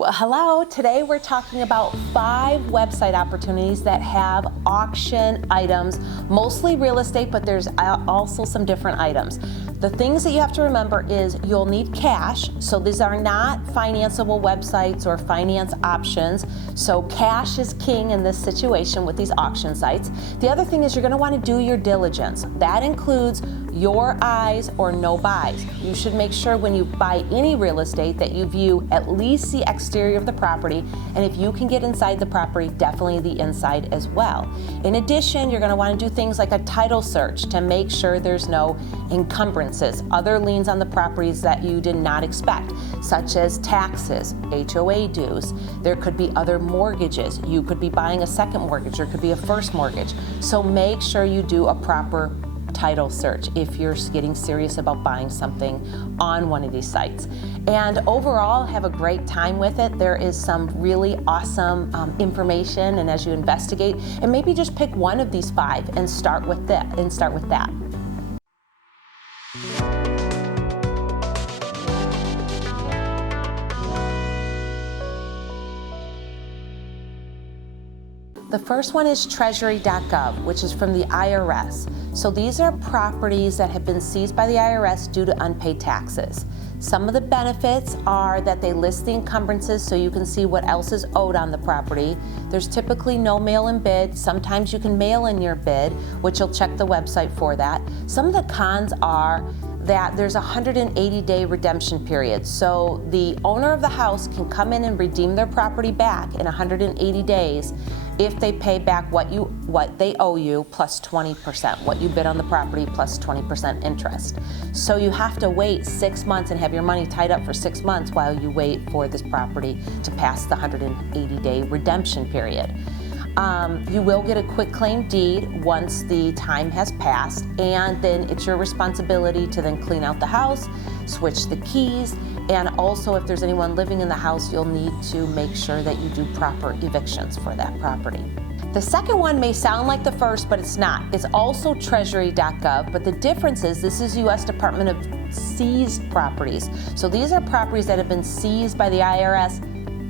Well, hello. Today we're talking about 5 website opportunities that have auction items, mostly real estate, but there's also some different items. The things that you have to remember is you'll need cash, so these are not financeable websites or finance options, so cash is king in this situation with these auction sites. The other thing is you're going to want to do your diligence. That includes your eyes or no buys. You should make sure when you buy any real estate that you view at least the exterior of the property, and if you can get inside the property, definitely the inside as well. In addition, you're going to want to do things like a title search to make sure there's no encumbrances, other liens on the properties that you did not expect, such as taxes, HOA dues. There could be other mortgages. You could be buying a second mortgage, or it could be a first mortgage. So make sure you do a proper title search if you're getting serious about buying something on one of these sites. And overall, have a great time with it. There is some really awesome information, and as you investigate, and maybe just pick one of these 5 and start with that. The first one is treasury.gov, which is from the IRS. So these are properties that have been seized by the IRS due to unpaid taxes. Some of the benefits are that they list the encumbrances so you can see what else is owed on the property. There's typically no mail-in bid. Sometimes you can mail in your bid, which you'll check the website for that. Some of the cons are that there's a 180-day redemption period. So the owner of the house can come in and redeem their property back in 180 days if they pay back what they owe you plus 20%, what you bid on the property plus 20% interest. So you have to wait 6 months and have your money tied up for 6 months while you wait for this property to pass the 180-day redemption period. You will get a quitclaim deed once the time has passed, and then it's your responsibility to then clean out the house, switch the keys, and also if there's anyone living in the house, you'll need to make sure that you do proper evictions for that property. The second one may sound like the first, but it's not. It's also treasury.gov, but the difference is this is U.S. Department of Seized properties. So these are properties that have been seized by the IRS,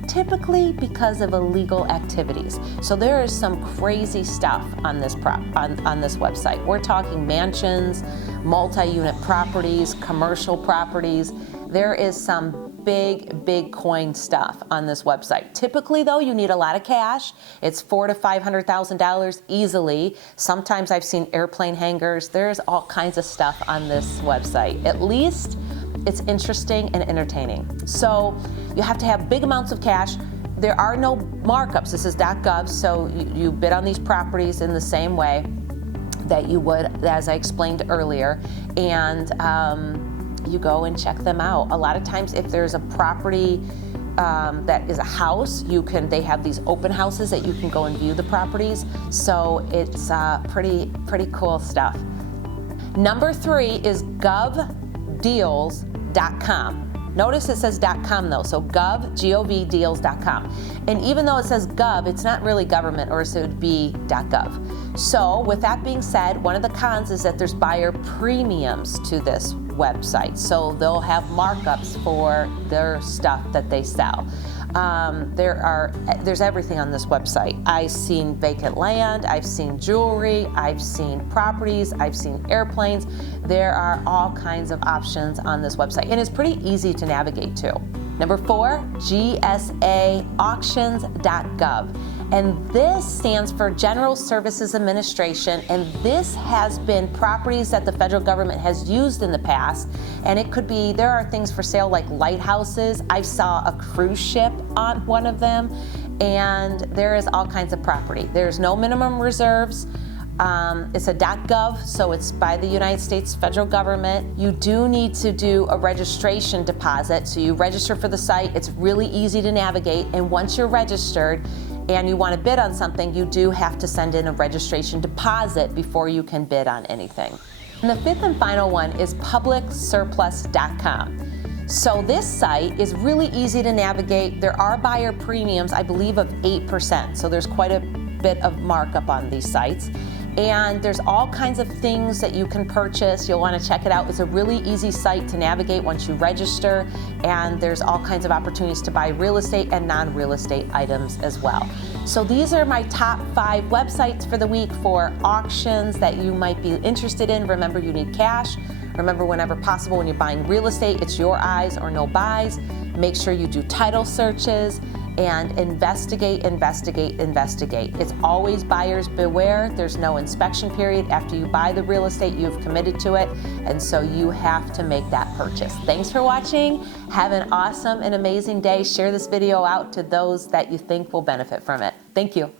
typically because of illegal activities. So there is some crazy stuff on this on this website. We're talking mansions, multi-unit properties, commercial properties. There is some big coin stuff on this website. Typically though, you need a lot of cash. It's $400,000 to $500,000 easily. Sometimes I've seen airplane hangars. There's all kinds of stuff on this website. At least it's interesting and entertaining. So you have to have big amounts of cash. There are no markups. This is .gov, so you bid on these properties in the same way that you would, as I explained earlier, and you go and check them out. A lot of times if there's a property that is a house, they have these open houses that you can go and view the properties. So it's pretty cool stuff. Number 3 is govdeals.com. Notice it says .com though, so govdeals.com. And even though it says gov, it's not really government, or it would be .gov. So with that being said, one of the cons is that there's buyer premiums to this website. So they'll have markups for their stuff that they sell. There's everything on this website. I've seen vacant land, I've seen jewelry, I've seen properties, I've seen airplanes. There are all kinds of options on this website, and it's pretty easy to navigate to. Number 4, GSAauctions.gov. And this stands for General Services Administration, and this has been properties that the federal government has used in the past. And it could be, there are things for sale like lighthouses. I saw a cruise ship on one of them, and there is all kinds of property. There's no minimum reserves. It's a .gov, so it's by the United States federal government. You do need to do a registration deposit, so you register for the site. It's really easy to navigate, and once you're registered and you want to bid on something, you do have to send in a registration deposit before you can bid on anything. And the 5th and final one is publicsurplus.com. So this site is really easy to navigate. There are buyer premiums, I believe, of 8%, so there's quite a bit of markup on these sites. And there's all kinds of things that you can purchase. You'll want to check it out. It's a really easy site to navigate once you register, and there's all kinds of opportunities to buy real estate and non-real estate items as well. So these are my top 5 websites for the week for auctions that you might be interested in. Remember, you need cash. Remember, whenever possible, when you're buying real estate, it's your eyes or no buys. Make sure you do title searches and investigate. It's always buyers beware. There's no inspection period. After you buy the real estate, you've committed to it, and so you have to make that purchase. Thanks for watching. Have an awesome and amazing day. Share this video out to those that you think will benefit from it. Thank you.